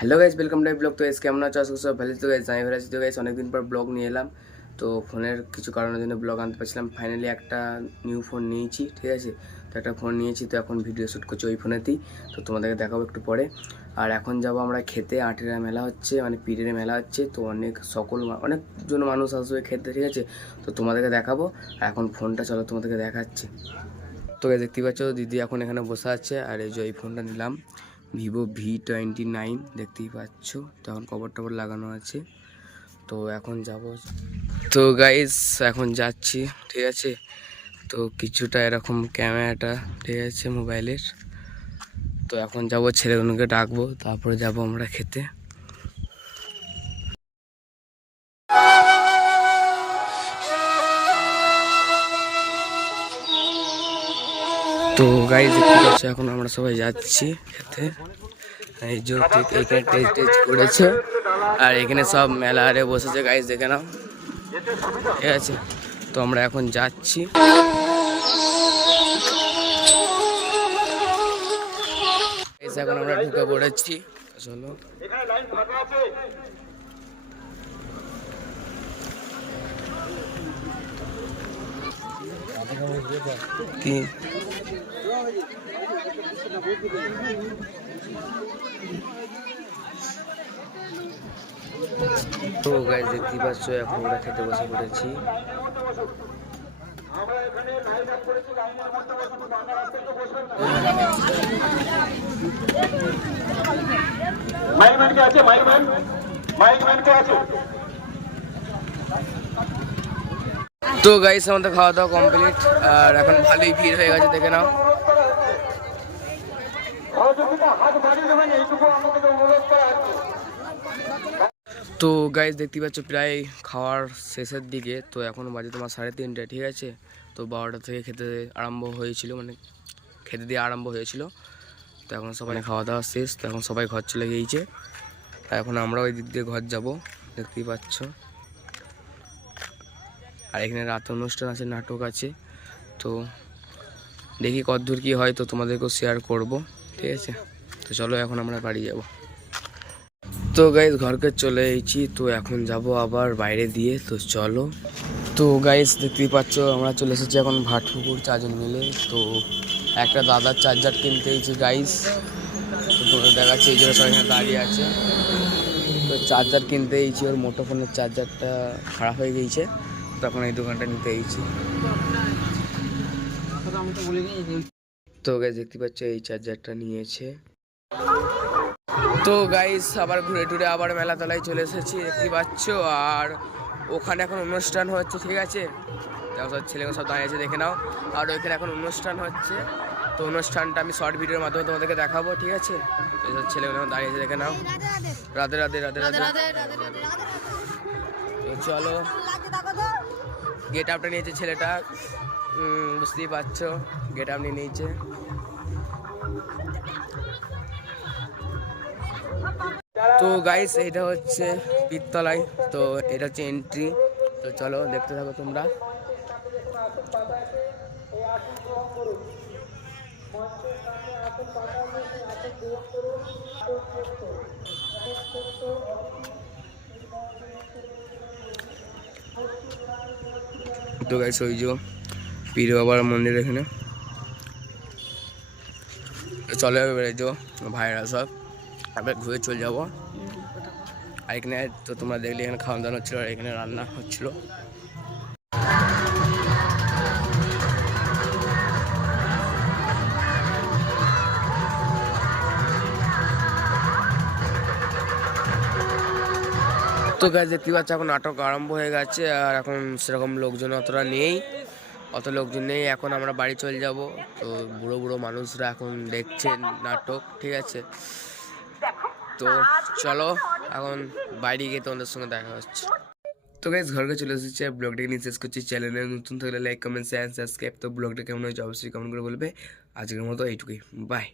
Hello guys, welcome to blog. তো guys কেমন আছো? আজকে সব ভালো। তো গাইজ আমি ভালো আছি। তো গাইজ অনেকদিন পর ব্লগ নিয়ে এলাম। তো ফোনের কিছু কারণের জন্য ব্লগ আনতে পারছিলাম। ফাইনালি একটা নিউ ফোন নিয়েছি, ঠিক আছে। তো একটা ফোন নিয়েছি, তো এখন ভিডিও শ্যুট করছি ওই ফোনেতেই। তো তোমাদেরকে দেখাবো একটু পরে। আর এখন যাবো আমরা খেতে। আটেরা মেলা হচ্ছে, মানে পিঠের মেলা হচ্ছে। তো অনেকজন মানুষ আসবে খেতে, ঠিক আছে। তো তোমাদেরকে দেখাবো। আর এখন ফোনটা চলো তোমাদেরকে দেখাচ্ছি। তো দেখতে পাচ্ছ দিদি এখন এখানে বসে আছে। আর এই যে এই ফোনটা নিলাম, Vivo V29, দেখতেই পাচ্ছ। তো এখন কভার টভার লাগানো আছে। তো এখন যাব। তো গাইস এখন যাচ্ছি, ঠিক আছে। তো কিছুটা এরকম ক্যামেরাটা, ঠিক আছে, মোবাইলের। তো এখন যাব, ছেলেগুলোকে ডাকবো, তারপরে যাব আমরা খেতে। তো গাইস দেখতে পাচ্ছ এখন আমরা সবাই যাচ্ছি খেতে। এই যে ঠিক এখানে টেস্ট করেছে। আর এখানে সব মেলা আরে বসেছে গাইস, দেখে নাও, ঠিক আছে। তো আমরা এখন যাচ্ছি। এখন আমরা ঢুকে পড়েছি, চলো। কি তো গাইস দেখতেই পাচ্ছ এখন আমরা খেতে বসে পড়েছি। তো গাইস আমাদের খাওয়া দাওয়া কমপ্লিট। আর এখন ভালোই ভিড় হয়ে গেছে, দেখে নাও। তো গাইস দেখতে পাচ্ছ প্রায় খাওয়ার শেষের দিকে। তো এখন বাজে তোমার 3:30, ঠিক আছে। তো 12টা থেকে খেতে আরম্ভ হয়েছিল, মানে খেতে দিয়ে আরম্ভ হয়েছিল। তো এখন সবাই খাওয়া দাওয়া শেষ। তো এখন সবাই ঘর চলে গিয়েছে। এখন আমরা ওই দিক দিয়ে ঘর যাব, দেখতেই পাচ্ছ। আর এখানে রাত অনুষ্ঠান আছে, নাটক আছে। তো দেখি কতদূর কী হয়, তো তোমাদেরকেও শেয়ার করব, ঠিক আছে। তো চলো এখন আমরা বাড়ি যাব। তো গাইস ঘরকে চলে এসেছি। তো এখন যাব আবার বাইরে দিয়ে, তো চলো। তো গাইস দেখতেই পাচ্ছ আমরা চলে এসেছি এখন ভাটপুকুর 4জন মিলে। তো একটা দাদার চার্জার কিনতে এসেছি গাইস। তো তোমরা দেখাচ্ছি, এই জন্য সবাই এখানে দাঁড়িয়ে আছে। তো চার্জার কিনতে এসেছি, ওর মোটো ফোনের চার্জারটা খারাপ হয়ে গিয়েছে। তখন এই দোকানটা নিতে এসেছি। তো গাইস দেখতে পাচ্ছ এই চার্জারটা নিয়েছে। তো গাইস আবার ঘুরে টুরে আবার মেলা তলায় চলে এসেছি, দেখতে পাচ্ছ। আর ওখানে এখন অনুষ্ঠান হচ্ছে, ঠিক আছে। তারপর ছেলেগুলো সব দাঁড়িয়ে আছে, দেখে নাও। আর ওইখানে এখন অনুষ্ঠান হচ্ছে। তো অনুষ্ঠানটা আমি শর্ট ভিডিওর মাধ্যমে তোমাদেরকে দেখাবো, ঠিক আছে। তো ছেলেগুলো এখন দাঁড়িয়ে আছে, দেখে নাও। রাধে রাধে রাধে রাধে। তো চলো, গেট আপটা নিয়েছে ছেলেটা, বুঝতেই পারছো, গেট আপ নিয়ে নিয়েছে। তো গাইস এটা হচ্ছে পীরতলায়। তো এটা হচ্ছে এন্ট্রি। তো চলো দেখতে থাকো তোমরা। তো গাইস ওই যে পীর বাবার মন্দির এখানে। চলে যাবে যে ভাইরা সব, আবার ঘুরে চলে যাবো। আর এখানে তো তোমরা দেখলে এখানে খাওয়া দাওয়া হচ্ছিলো, আর এখানে রান্না হচ্ছিলো। তো গাইস দেখতে পাচ্ছ এখন নাটক আরম্ভ হয়ে গেছে। আর এখন সেরকম লোকজন অতটা নেই, অত লোকজন নেই। এখন আমরা বাড়ি চলে যাব। তো বুড়ো বুড়ো মানুষরা এখন দেখছে নাটক, ঠিক আছে। তো চলো এখন বাইরে গিয়ে তোমাদের সঙ্গে দেখা হচ্ছে। তো গাইস ঘরকে চলে এসেছি, ব্লগটাকে নিয়ে শেষ করছি। চ্যানেলে নতুন থাকলে লাইক কমেন্ট শেয়ার সাবস্ক্রাইব। তো ব্লগটা কেমন হয়েছে অবশ্যই কমেন্ট করে বলবে। আজকের মতো এইটুকুই, বাই।